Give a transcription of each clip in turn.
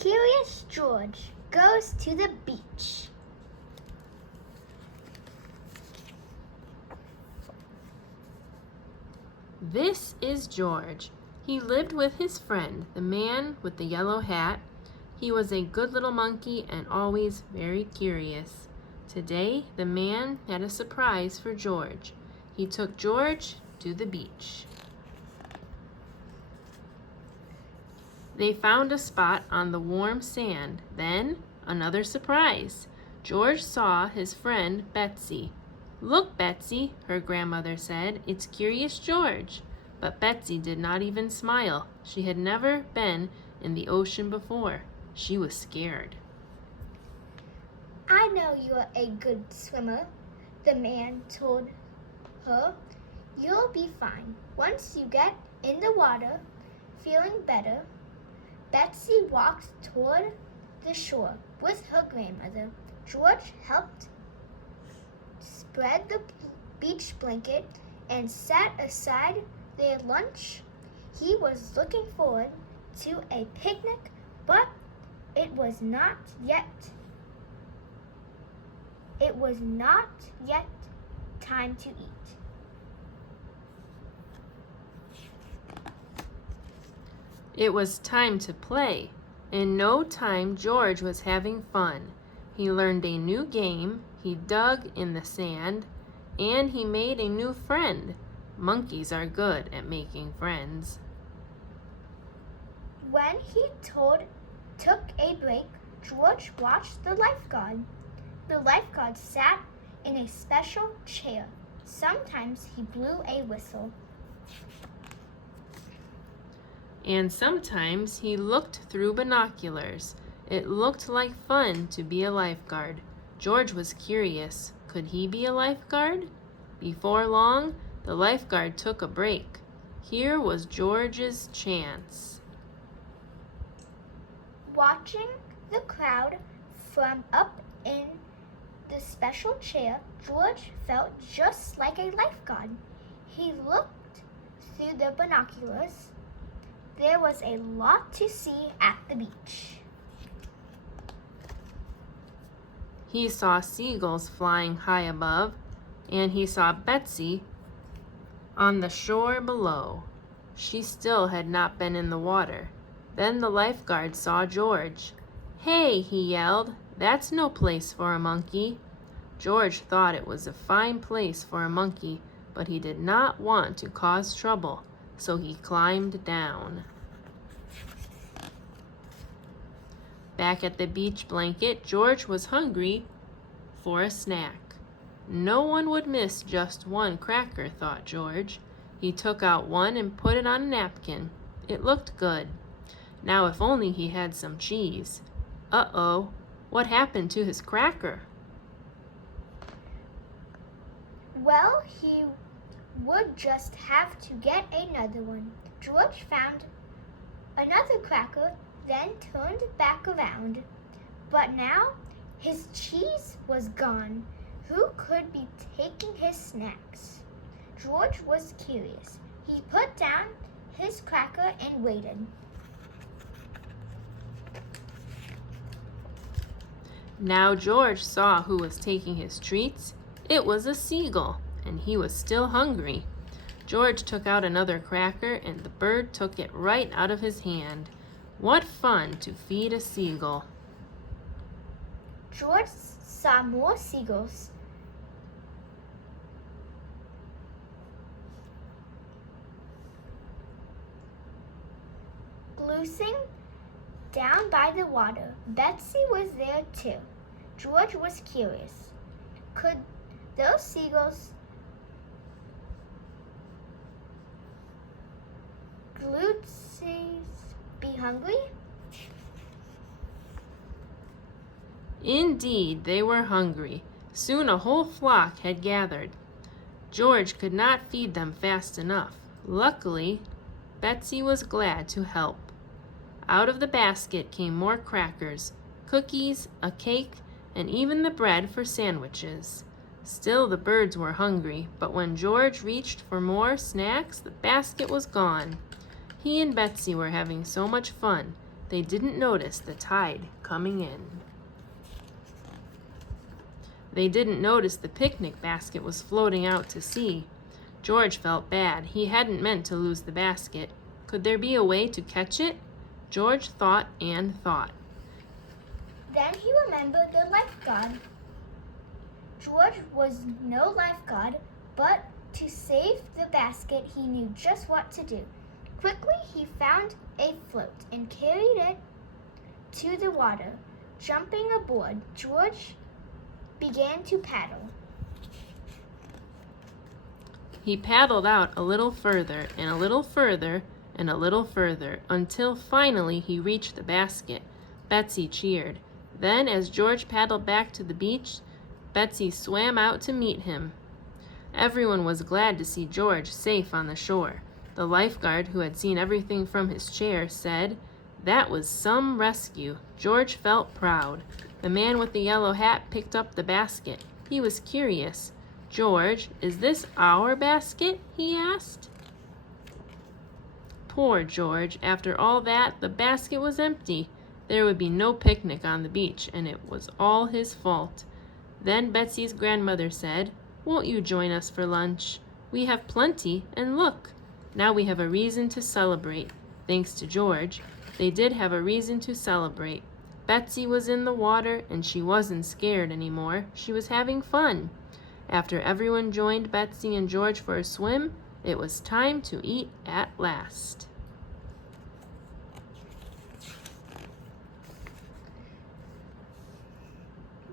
Curious George goes to the beach. This is George. He lived with his friend, the man with the yellow hat. He was a good little monkey and always very curious. Today, the man had a surprise for George. He took George to the beach. They found a spot on the warm sand. Then, another surprise. George saw his friend Betsy. "Look, Betsy," her grandmother said, "it's Curious George." But Betsy did not even smile. She had never been in the ocean before. She was scared. "I know you're a good swimmer," the man told her. "You'll be fine once you get in the water." Feeling better, Betsy walked toward the shore with her grandmother. George helped spread the beach blanket and set aside their lunch. He was looking forward to a picnic, but it was not yet time to eat. It was time to play. In no time, George was having fun. He learned a new game, he dug in the sand, and he made a new friend. Monkeys are good at making friends. When he took a break, George watched the lifeguard. The lifeguard sat in a special chair. Sometimes he blew a whistle. And sometimes he looked through binoculars. It looked like fun to be a lifeguard. George was curious. Could he be a lifeguard? Before long, the lifeguard took a break. Here was George's chance. Watching the crowd from up in the special chair, George felt just like a lifeguard. He looked through the binoculars. There was a lot to see at the beach. He saw seagulls flying high above, and he saw Betsy on the shore below. She still had not been in the water. Then the lifeguard saw George. "Hey," he yelled, "that's no place for a monkey." George thought it was a fine place for a monkey, but he did not want to cause trouble, so he climbed down. Back at the beach blanket, George was hungry for a snack. No one would miss just one cracker, thought George. He took out one and put it on a napkin. It looked good. Now if only he had some cheese. Uh-oh, what happened to his cracker? Well, he would just have to get another one. George found another cracker, then turned back around. But now his cheese was gone. Who could be taking his snacks? George was curious. He put down his cracker and waited. Now George saw who was taking his treats. It was a seagull, and he was still hungry. George took out another cracker, and the bird took it right out of his hand. What fun to feed a seagull! George saw more seagulls. Gloosing down by the water. Betsy was there too. George was curious. Could those seagulls be hungry? Indeed, they were hungry. Soon a whole flock had gathered. George could not feed them fast enough. Luckily, Betsy was glad to help. Out of the basket came more crackers, cookies, a cake, and even the bread for sandwiches. Still the birds were hungry, but when George reached for more snacks, the basket was gone. He and Betsy were having so much fun. They didn't notice the tide coming in. They didn't notice the picnic basket was floating out to sea. George felt bad. He hadn't meant to lose the basket. Could there be a way to catch it? George thought and thought. Then he remembered the lifeguard. George was no lifeguard, but to save the basket, he knew just what to do. Quickly, he found a float and carried it to the water. Jumping aboard, George began to paddle. He paddled out a little further and a little further and a little further until finally he reached the basket. Betsy cheered. Then, as George paddled back to the beach, Betsy swam out to meet him. Everyone was glad to see George safe on the shore. The lifeguard, who had seen everything from his chair, said, "That was some rescue." George felt proud. The man with the yellow hat picked up the basket. He was curious. "George, is this our basket?" he asked. Poor George. After all that, the basket was empty. There would be no picnic on the beach, and it was all his fault. Then Betsy's grandmother said, "Won't you join us for lunch? We have plenty, and look, now we have a reason to celebrate." Thanks to George, they did have a reason to celebrate. Betsy was in the water, and she wasn't scared anymore. She was having fun. After everyone joined Betsy and George for a swim, it was time to eat at last.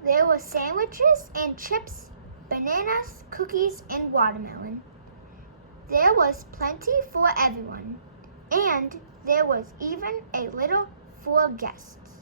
There were sandwiches and chips, bananas, cookies, and watermelon. There was plenty for everyone, and there was even a little for guests.